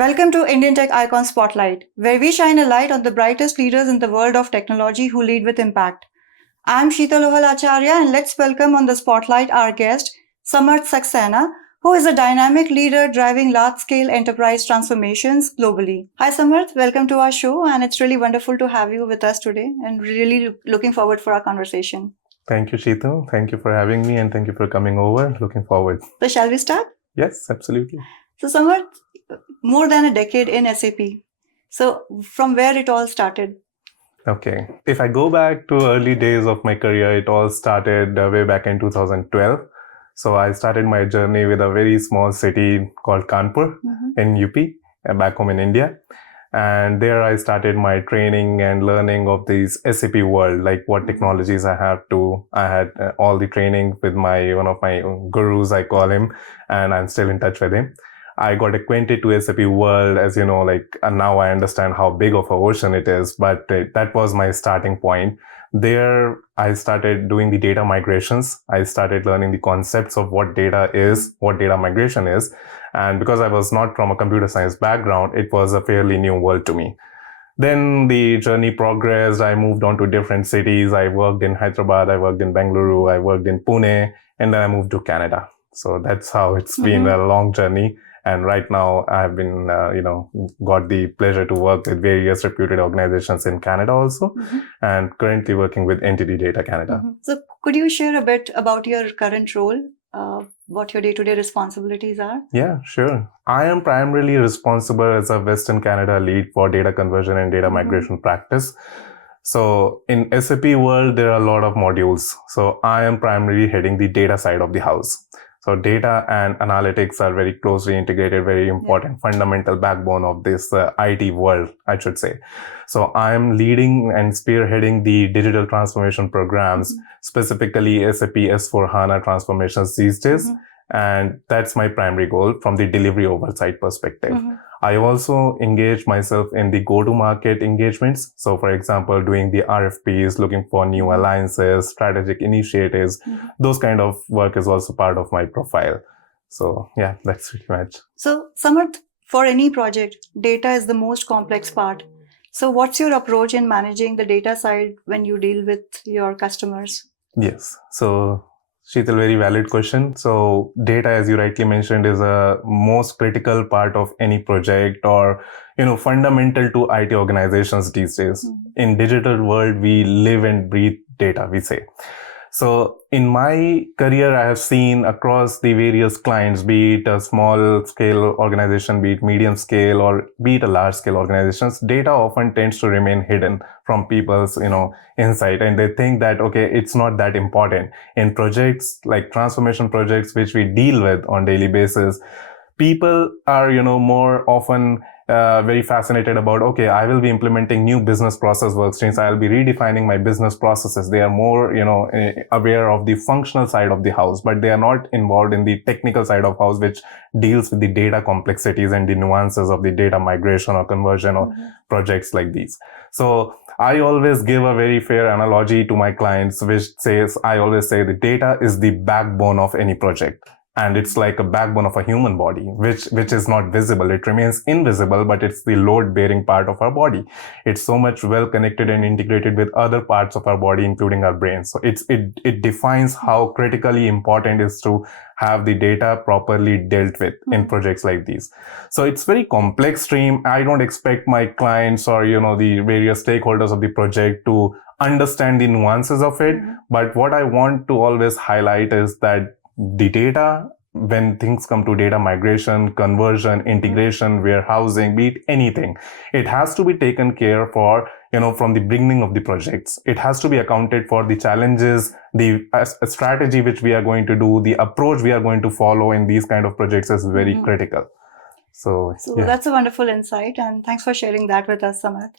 Welcome to Indian Tech Icon Spotlight, where we shine a light on the brightest leaders in the world of technology who lead with impact. I'm Sheetal Acharya, and let's welcome on the spotlight our guest, Samarth Saxena, who is a dynamic leader driving large-scale enterprise transformations globally. Hi Samarth, welcome to our show, and it's really wonderful to have you with us today, and really looking forward for our conversation. Thank you, Sheetal. Thank you for having me, and thank you for coming over. Looking forward. So shall we start? Yes, absolutely. So Samarth, more than a decade in SAP. So from where it all started? Okay. If I go back to early days of my career, it all started way back in 2012. So I started my journey with a very small city called Kanpur in UP, back home in India. And there I started my training and learning of this SAP world, like what technologies I had all the training with one of my gurus, I call him, and I'm still in touch with him. I got acquainted to SAP world, as you know, now I understand how big of an ocean it is, but that was my starting point. There, I started doing the data migrations. I started learning the concepts of what data is, what data migration is. And because I was not from a computer science background, it was a fairly new world to me. Then the journey progressed. I moved on to different cities. I worked in Hyderabad, I worked in Bengaluru, I worked in Pune, and then I moved to Canada. So that's how it's been a long journey. And right now I've been, got the pleasure to work with various reputed organizations in Canada also, and currently working with Entity Data Canada. So could you share a bit about your current role, what your day-to-day responsibilities are? Yeah, sure. I am primarily responsible as a Western Canada lead for data conversion and data migration practice. So in SAP world, there are a lot of modules. So I am primarily heading the data side of the house. So data and analytics are very closely integrated, very important, fundamental backbone of this IT world, I should say. So I am leading and spearheading the digital transformation programs, specifically SAP S/4HANA transformations these days. And that's my primary goal from the delivery oversight perspective. I also engage myself in the go-to-market engagements. So, for example, doing the RFPs, looking for new alliances, strategic initiatives, those kind of work is also part of my profile. So, yeah, that's pretty much. So, Samarth, for any project, data is the most complex part. So, what's your approach in managing the data side when you deal with your customers? Yes. So, Sheetal, very valid question. So data, as you rightly mentioned, is a most critical part of any project or, fundamental to IT organizations these days. In digital world, we live and breathe data, we say. So in my career, I have seen across the various clients, be it a small scale organization, be it medium scale, or be it a large scale organizations, data often tends to remain hidden from people's, insight. And they think that, okay, it's not that important. In projects like transformation projects, which we deal with on daily basis, people are, more often very fascinated about, okay, I will be implementing new business process work streams. I'll be redefining my business processes. They are more, aware of the functional side of the house, but they are not involved in the technical side of house, which deals with the data complexities and the nuances of the data migration or conversion or projects like these. So I always give a very fair analogy to my clients, which says, I always say the data is the backbone of any project. And it's like a backbone of a human body, which is not visible. It remains invisible, but it's the load-bearing part of our body. It's so much well connected and integrated with other parts of our body, including our brain. So it defines how critically important it is to have the data properly dealt with in projects like these. So it's very complex stream. I don't expect my clients or, the various stakeholders of the project to understand the nuances of it. But what I want to always highlight is that the data, when things come to data migration, conversion, integration, warehousing, be it anything, it has to be taken care for, from the beginning of the projects. It has to be accounted for the challenges, the strategy which we are going to do, the approach we are going to follow in these kind of projects is very critical. So that's a wonderful insight, and thanks for sharing that with us, Samarth.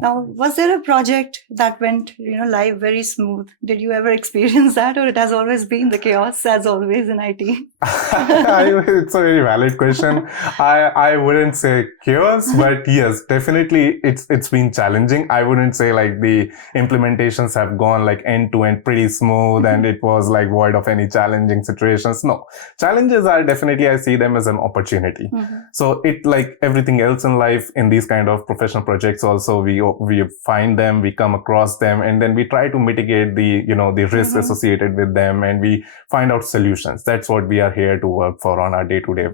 Now, was there a project that went, live very smooth? Did you ever experience that, or it has always been the chaos as always in IT? It's a very valid question. I wouldn't say chaos, but yes, definitely it's been challenging. I wouldn't say like the implementations have gone like end to end pretty smooth and it was like void of any challenging situations. No, challenges are definitely, I see them as an opportunity. So it, like everything else in life, in these kind of professional projects also, we find them, we come across them, and then we try to mitigate the the risks associated with them, and we find out solutions. That's what we are here to work for on our day-to-day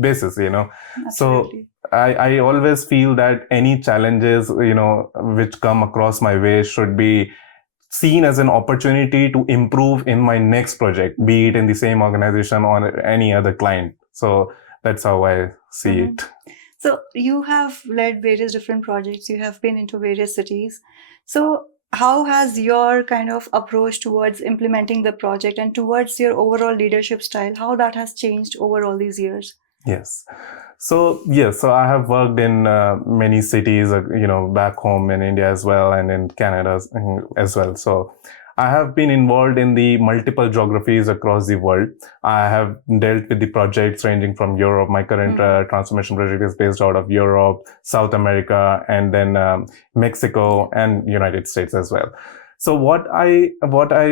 basis. Absolutely. So I always feel that any challenges which come across my way should be seen as an opportunity to improve in my next project, be it in the same organization or any other client. So that's how I see it. So you have led various different projects, you have been into various cities. So how has your kind of approach towards implementing the project and towards your overall leadership style, how that has changed over all these years? Yes. So I have worked in many cities, back home in India as well, and in Canada as well. So I have been involved in the multiple geographies across the world. I have dealt with the projects ranging from Europe. My current transformation project is based out of Europe, South America, and then Mexico and United States as well. So what I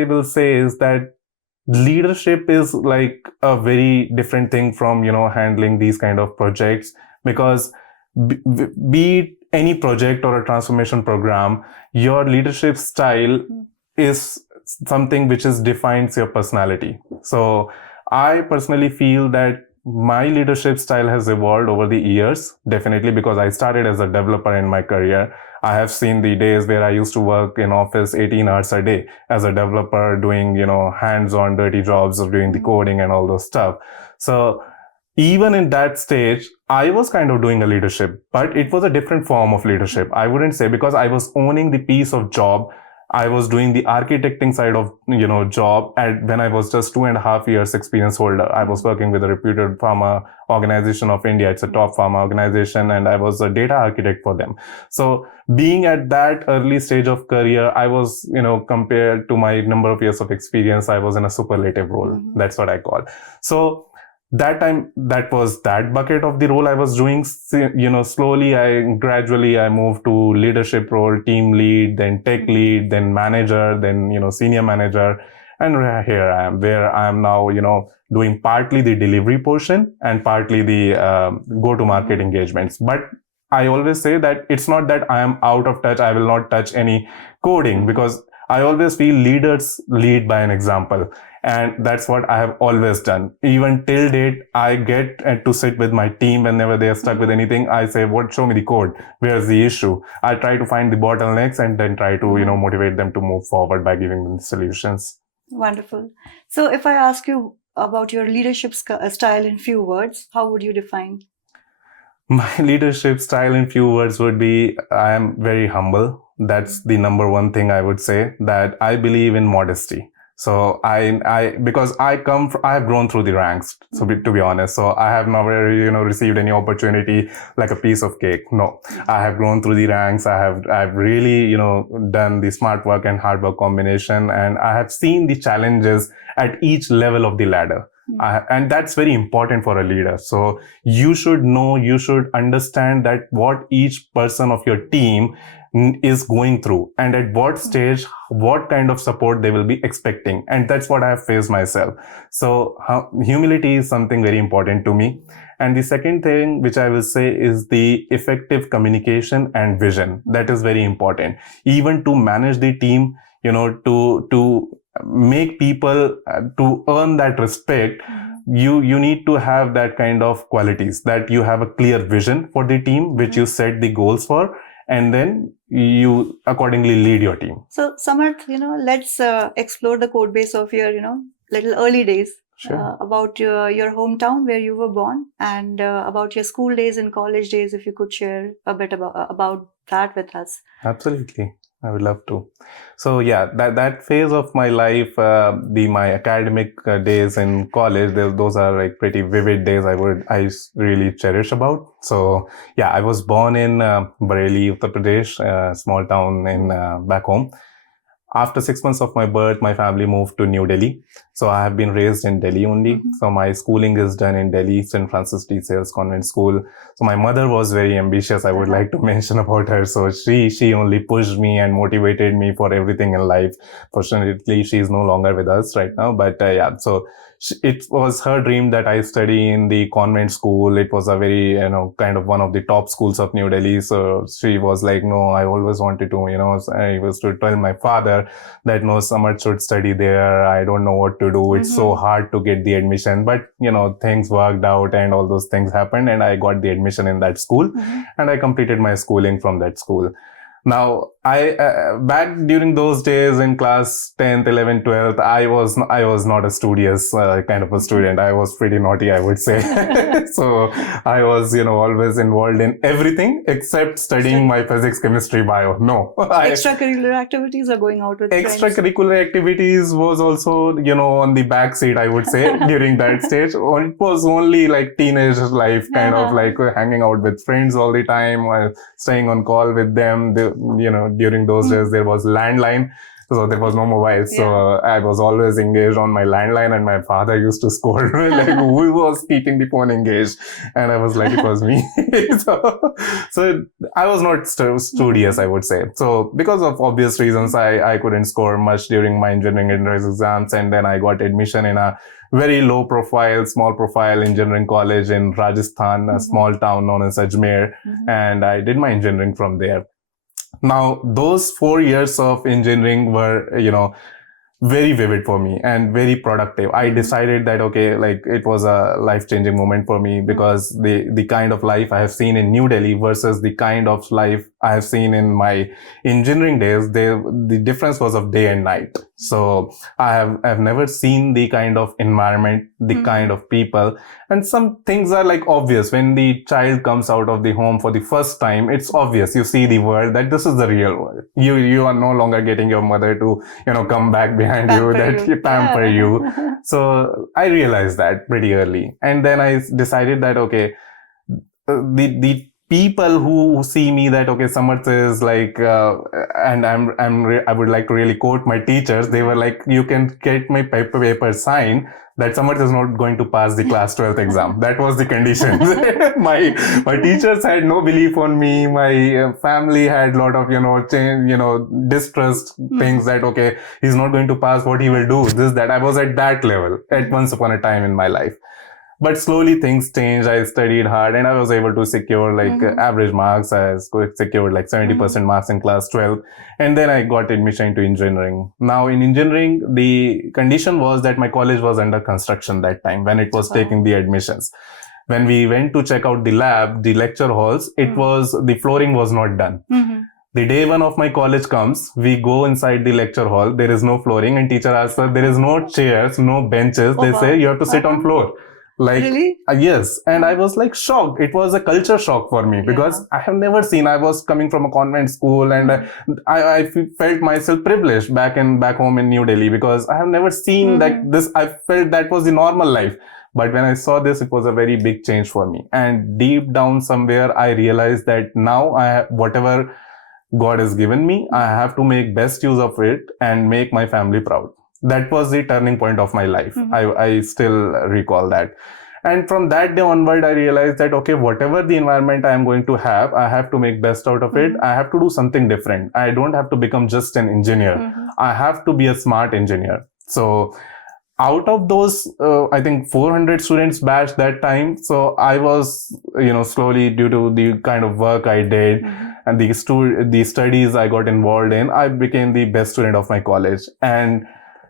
will say is that leadership is like a very different thing from handling these kind of projects, because be it any project or a transformation program, your leadership style is something which defines your personality. So I personally feel that my leadership style has evolved over the years, definitely, because I started as a developer in my career. I have seen the days where I used to work in office 18 hours a day as a developer, doing, hands-on dirty jobs of doing the coding and all those stuff. So even in that stage, I was kind of doing a leadership, but it was a different form of leadership. I wouldn't say, because I was owning the piece of job. I was doing the architecting side of, job. And when I was just 2.5 years experience holder, I was working with a reputed pharma organization of India. It's a top pharma organization, and I was a data architect for them. So being at that early stage of career, I was, compared to my number of years of experience, I was in a superlative role. That's what I call. So that time, that was that bucket of the role I was doing. Slowly, gradually I moved to leadership role, team lead, then tech lead, then manager, then senior manager, and here I am, where I am now doing partly the delivery portion and partly the go-to-market engagements. But I always say that it's not that I am out of touch. I will not touch any coding, because I always feel leaders lead by an example. And that's what I have always done. Even till date, I get to sit with my team whenever they are stuck with anything. I say, show me the code. Where's the issue? I try to find the bottlenecks and then try to, motivate them to move forward by giving them the solutions. Wonderful. So if I ask you about your leadership style in few words, how would you define? My leadership style in few words would be, I am very humble. That's the number one thing I would say, that I believe in modesty. So because I have grown through the ranks, so to be honest. So I have never, received any opportunity like a piece of cake. No, I have grown through the ranks. I've really, done the smart work and hard work combination, and I have seen the challenges at each level of the ladder. And that's very important for a leader. So you should know, you should understand that what each person of your team is going through, and at what stage, what kind of support they will be expecting. And that's what I have faced myself. So humility is something very important to me. And the second thing which I will say is the effective communication and vision. That is very important. Even to manage the team, to make people to earn that respect, you need to have that kind of qualities, that you have a clear vision for the team, which you set the goals for, and then you accordingly lead your team. So Samarth, let's explore the code base of your, little early days. Sure. About your hometown where you were born, and about your school days and college days, if you could share a bit about that with us. Absolutely. I would love to. So yeah, that phase of my life, my academic days in college, those are like pretty vivid days. I really cherish about. So yeah, I was born in Bareilly, Uttar Pradesh, a small town in back home. After 6 months of my birth, my family moved to New Delhi. So I have been raised in Delhi only. Mm-hmm. So my schooling is done in Delhi, St. Francis de Sales Convent School. So my mother was very ambitious. I would like to mention about her. So she only pushed me and motivated me for everything in life. Fortunately, she is no longer with us right now. But yeah, so it was her dream that I study in the convent school. It was a very, kind of one of the top schools of New Delhi. So she was like, no, I always wanted to, I used to tell my father that no, Samarth should study there. I don't know what to do. It's so hard to get the admission. But, things worked out and all those things happened. And I got the admission in that school and I completed my schooling from that school. Now, back during those days in class 10th, 11th, 12th, I was not a studious kind of a student. I was pretty naughty, I would say. So I was, always involved in everything except studying my physics, chemistry, bio. No. Extracurricular activities or going out with friends? Extracurricular activities was also, on the back seat, I would say, during that stage. It was only like teenage life, kind of like hanging out with friends all the time, or staying on call with them. During those days, there was landline. So there was no mobile. So I was always engaged on my landline, and my father used to scold me like, who was keeping the phone engaged? And I was like, it was me. so I was not studious, I would say. So because of obvious reasons, I couldn't score much during my engineering entrance exams. And then I got admission in a very small profile engineering college in Rajasthan, a small town known as Ajmer. And I did my engineering from there. Now, those 4 years of engineering were, very vivid for me and very productive. I decided that, okay, like it was a life-changing moment for me because the kind of life I have seen in New Delhi versus the kind of life I have seen in my engineering days, the difference was of day and night. So I've never seen the kind of environment, the kind of people, and some things are like obvious. When the child comes out of the home for the first time, it's obvious. You see the world that this is the real world. You are no longer getting your mother to, come back behind pamper you. So I realized that pretty early. And then I decided that, okay, the people who see me that, okay, Samarth is like, and I would like to really quote my teachers. They were like, you can get my paper signed that Samarth is not going to pass the class 12th exam. That was the condition. my teachers had no belief on me. My family had a lot of, distrust things that, okay, he's not going to pass, what he will do, this, that. I was at that level at once upon a time in my life. But slowly things changed. I studied hard and I was able to secure like average marks. I secured like 70% marks in class 12. And then I got admission into engineering. Now in engineering, the condition was that my college was under construction that time when it was taking the admissions. When we went to check out the lab, the lecture halls, the flooring was not done. The day one of my college comes, we go inside the lecture hall. There is no flooring and teacher asks us, there is no chairs, no benches. They say you have to sit on floor. Like, really? Yes. And I was like shocked. It was a culture shock for me because I have never seen, I was coming from a convent school and I felt myself privileged back home in New Delhi because I have never seen like this. I felt that was the normal life. But when I saw this, it was a very big change for me. And deep down somewhere, I realized that now whatever God has given me, I have to make best use of it and make my family proud. That was the turning point of my life. I still recall that. And from that day onward, I realized that, okay, whatever the environment I am going to have, I have to make best out of it. I have to do something different. I don't have to become just an engineer. I have to be a smart engineer. So out of those, I think 400 students batch that time. So I was, slowly due to the kind of work I did and the studies I got involved in, I became the best student of my college. And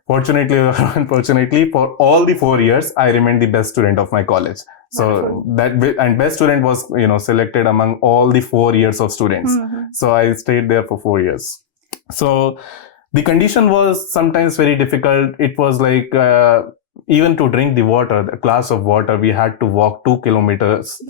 fortunately or unfortunately, for all the 4 years, I remained the best student of my college. So best student was, selected among all the 4 years of students. So I stayed there for 4 years. So the condition was sometimes very difficult. It was like, even to drink the water, a glass of water, we had to walk 2 kilometers,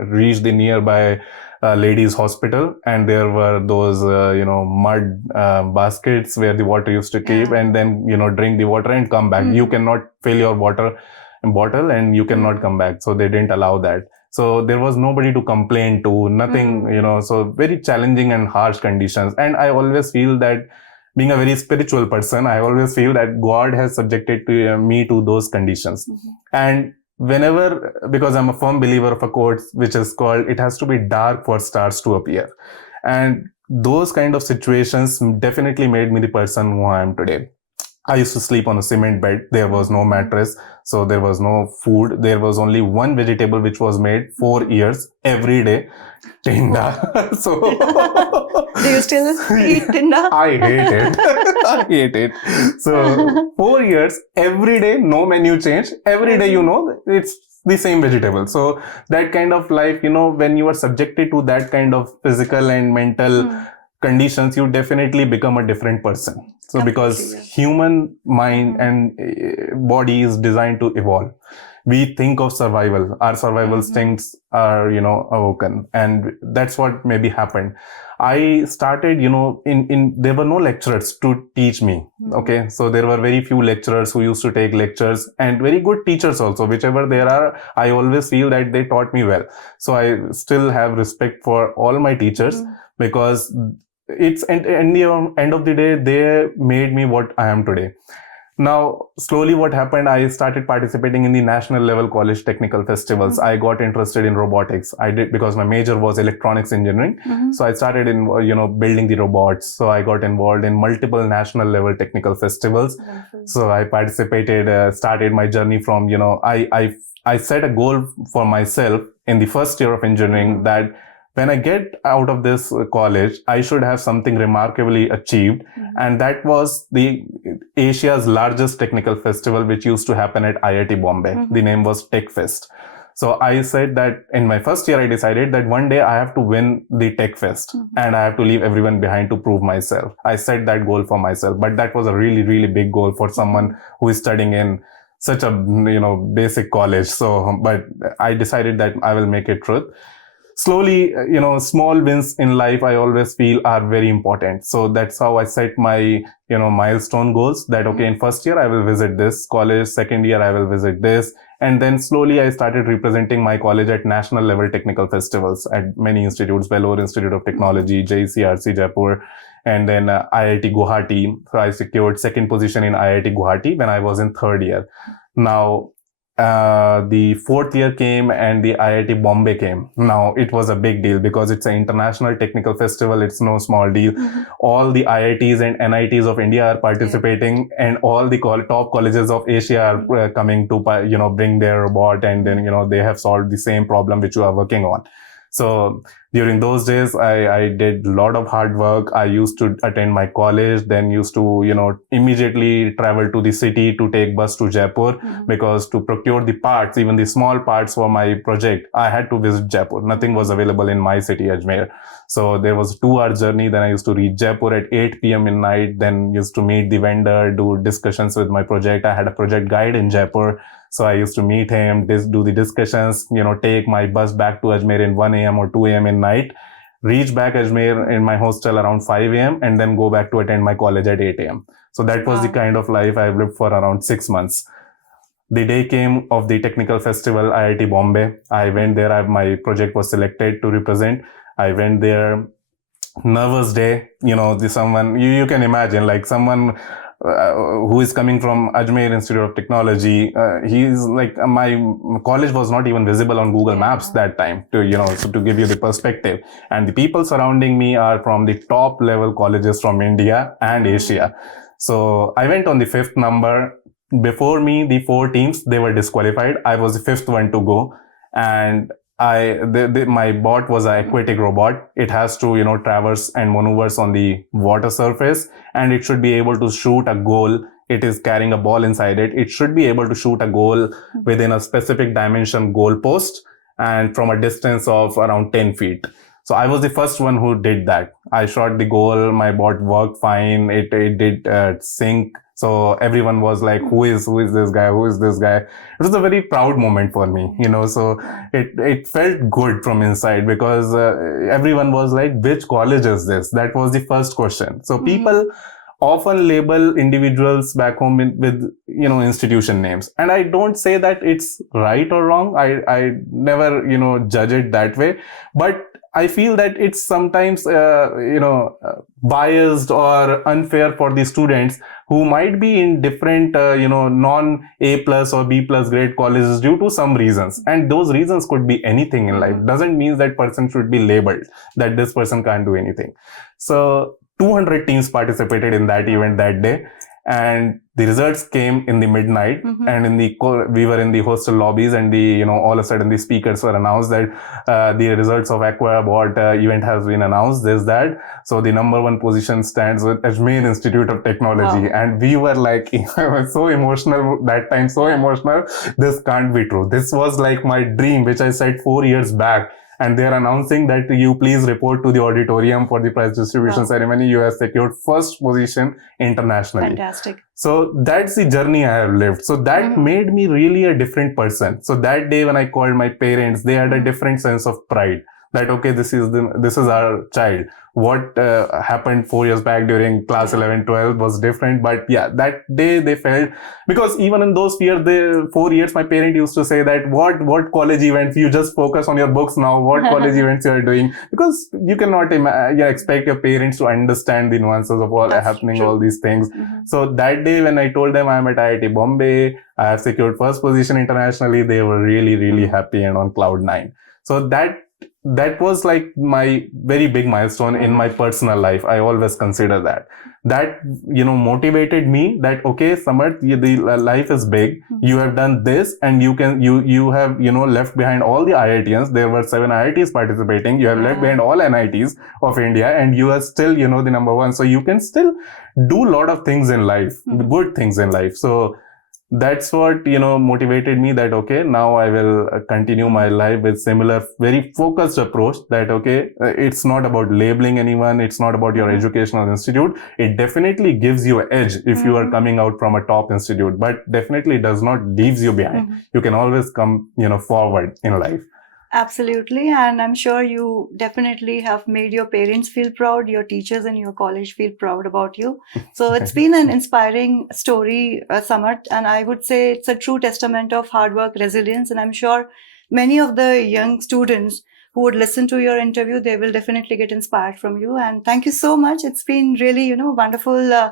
reach the nearby ladies' hospital, and there were those mud baskets where the water used to keep, and then drink the water and come back. You cannot fill your water bottle and you cannot come back. So they didn't allow that. So there was nobody to complain to, nothing, so very challenging and harsh conditions. And I always feel that, being a very spiritual person, I always feel that God has subjected me to those conditions. And whenever, because I'm a firm believer of a quote which is called, it has to be dark for stars to appear. And those kind of situations definitely made me the person who I am today. I used to sleep on a cement bed. There was no mattress. So there was no food. There was only one vegetable which was made 4 years every day. Tinda. So do you still eat tinda? I hate it. I hate it. So 4 years, every day, no menu change. Every day, it's the same vegetable. So that kind of life, when you are subjected to that kind of physical and mental conditions, you definitely become a different person. So because human mind and body is designed to evolve. We think of survival. Our survival instincts are, awoken. And that's what maybe happened. I started, there were no lecturers to teach me. Okay. So there were very few lecturers who used to take lectures, and very good teachers also, whichever there are. I always feel that they taught me well. So I still have respect for all my teachers, because it's at the end of the day, they made me what I am today. Now, slowly what happened, I started participating in the national level college technical festivals. I got interested in robotics. I did, because my major was electronics engineering. So I started in, building the robots. So I got involved in multiple national level technical festivals. So I participated, started my journey from, I set a goal for myself in the first year of engineering that when I get out of this college, I should have something remarkably achieved. And that was the Asia's largest technical festival, which used to happen at IIT Bombay. The name was Tech Fest. So I said that in my first year, I decided that one day I have to win the Tech Fest and I have to leave everyone behind to prove myself. I set that goal for myself, but that was a really, really big goal for someone who is studying in such a, basic college. So, but I decided that I will make it truth. Slowly, small wins in life, I always feel are very important. So that's how I set my, milestone goals that, okay, in first year, I will visit this college. Second year, I will visit this. And then slowly I started representing my college at national level technical festivals at many institutes, Vellore Institute of Technology, JCRC Jaipur, and then IIT Guwahati. So I secured second position in IIT Guwahati when I was in third year. Now, the fourth year came and the IIT Bombay came. Now it was a big deal because it's an international technical festival. It's no small deal. All the IITs and NITs of India are participating, and all the top colleges of Asia are coming to, bring their robot, and then, they have solved the same problem which you are working on. So during those days, I did a lot of hard work. I used to attend my college, then used to, immediately travel to the city to take bus to Jaipur, because to procure the parts, even the small parts for my project, I had to visit Jaipur. Nothing was available in my city, Ajmer. So there was a 2-hour journey. Then I used to reach Jaipur at 8 p.m. in night, then used to meet the vendor, do discussions with my project. I had a project guide in Jaipur. So I used to meet him, do the discussions, take my bus back to Ajmer in 1 a.m. or 2 a.m. in night, reach back Ajmer in my hostel around 5 a.m. and then go back to attend my college at 8 a.m. So that was the kind of life I lived for around 6 months. The day came of the technical festival, IIT Bombay. I went there. My project was selected to represent. I went there. Nervous day, someone, you can imagine, like someone who is coming from Ajmer Institute of Technology. He's like, my college was not even visible on Google Maps that time, so to give you the perspective. And the people surrounding me are from the top level colleges from India and Asia. So I went on the 5th number. Before me, the 4 teams, they were disqualified. I was the 5th one to go. And my bot was an aquatic robot. It has to, traverse and maneuvers on the water surface, and it should be able to shoot a goal. It is carrying a ball inside it. It should be able to shoot a goal within a specific dimension goal post and from a distance of around 10 feet. So I was the first one who did that. I shot the goal. My bot worked fine. It did sync So everyone was like, who is this guy? Who is this guy? It was a very proud moment for me, so it felt good from inside because everyone was like, which college is this? That was the first question. So people often label individuals back home with institution names, and I don't say that it's right or wrong. I never judge it that way, but I feel that it's sometimes biased or unfair for the students who might be in different non A plus or B plus grade colleges due to some reasons, and those reasons could be anything in life. Doesn't mean that person should be labeled that this person can't do anything. So 200 teams participated in that event that day, and the results came in the midnight, and we were in the hostel lobbies, and all of a sudden the speakers were announced that the results of Aquabot event has been announced, so the number one position stands with Ajmer Institute of Technology. And we were like, I was so emotional that time, this can't be true. This was like my dream, which I said 4 years back. And they're announcing that you please report to the auditorium for the prize distribution ceremony. You have secured first position internationally. Fantastic. So that's the journey I have lived. So that made me really a different person. So that day when I called my parents, they had a different sense of pride that, okay, this is our child. What happened 4 years back during class 11, 12 was different. But yeah, that day they felt, because even in those 4 years, my parent used to say that, what college events, you just focus on your books now, what college events you are doing, because you cannot expect your parents to understand the nuances of all happening, all these things. So that day when I told them I'm at IIT Bombay, I have secured first position internationally, they were really, really happy and on cloud 9. So that was like my very big milestone in my personal life. I always consider that motivated me that, okay, Samarth, the life is big. You have done this, and you have left behind all the IITians. There were 7 IITs participating. You have left behind all NITs of India, and you are still the number one. So you can still do a lot of things in life, good things in life. So that's what motivated me, that okay, now I will continue my life with similar very focused approach, that okay, it's not about labeling anyone, it's not about your educational institute. It definitely gives you an edge if you are coming out from a top institute, but definitely does not leaves you behind. You can always come forward in life. Absolutely. And I'm sure you definitely have made your parents feel proud, your teachers in your college feel proud about you. So it's been an inspiring story, Samarth, and I would say it's a true testament of hard work, resilience, and I'm sure many of the young students who would listen to your interview, they will definitely get inspired from you. And thank you so much. It's been really, wonderful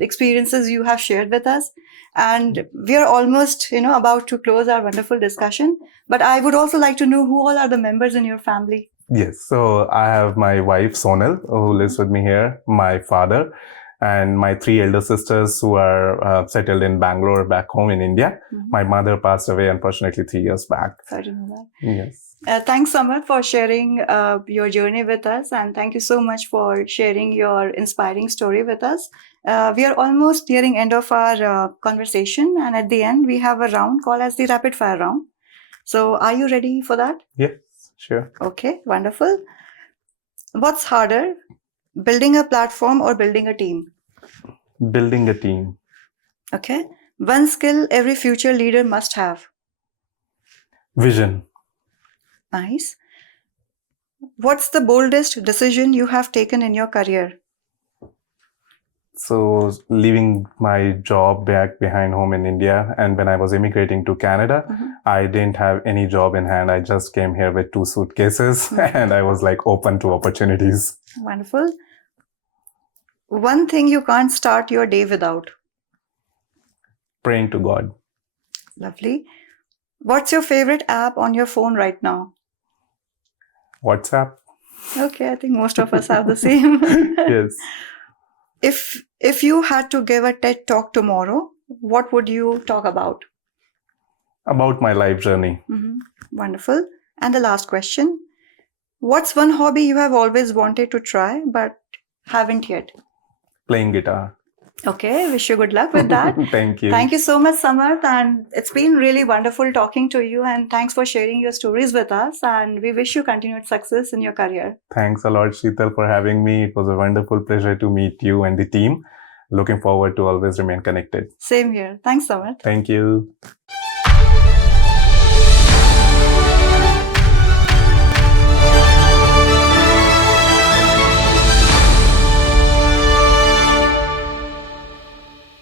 experiences you have shared with us. And we are almost, about to close our wonderful discussion. But I would also like to know who all are the members in your family. Yes. So I have my wife, Sonal, who lives with me here, my father, and my 3 elder sisters who are settled in Bangalore, back home in India. My mother passed away, unfortunately, 3 years back. Sorry to know that. Yes. Thanks, Samarth, for sharing your journey with us. And thank you so much for sharing your inspiring story with us. We are almost nearing end of our conversation. And at the end, we have a round called as the rapid fire round. So are you ready for that? Yes, sure. Okay, wonderful. What's harder, building a platform or building a team? Building a team. Okay. One skill every future leader must have. Vision. Nice. What's the boldest decision you have taken in your career? So leaving my job back behind home in India, and when I was immigrating to Canada, I didn't have any job in hand. I just came here with 2 suitcases and I was like open to opportunities. Wonderful. One thing you can't start your day without. Praying to God. Lovely. What's your favorite app on your phone right now? WhatsApp. Okay, I think most of us have the same. Yes. If you had to give a TED talk tomorrow, what would you talk about? About my life journey. Wonderful. And the last question. What's one hobby you have always wanted to try but haven't yet? Playing guitar. Okay, wish you good luck with that. Thank you. Thank you so much, Samarth. And it's been really wonderful talking to you. And thanks for sharing your stories with us. And we wish you continued success in your career. Thanks a lot, Sheetal, for having me. It was a wonderful pleasure to meet you and the team. looking forward to always remain connected. Same here. Thanks, Samarth. Thank you.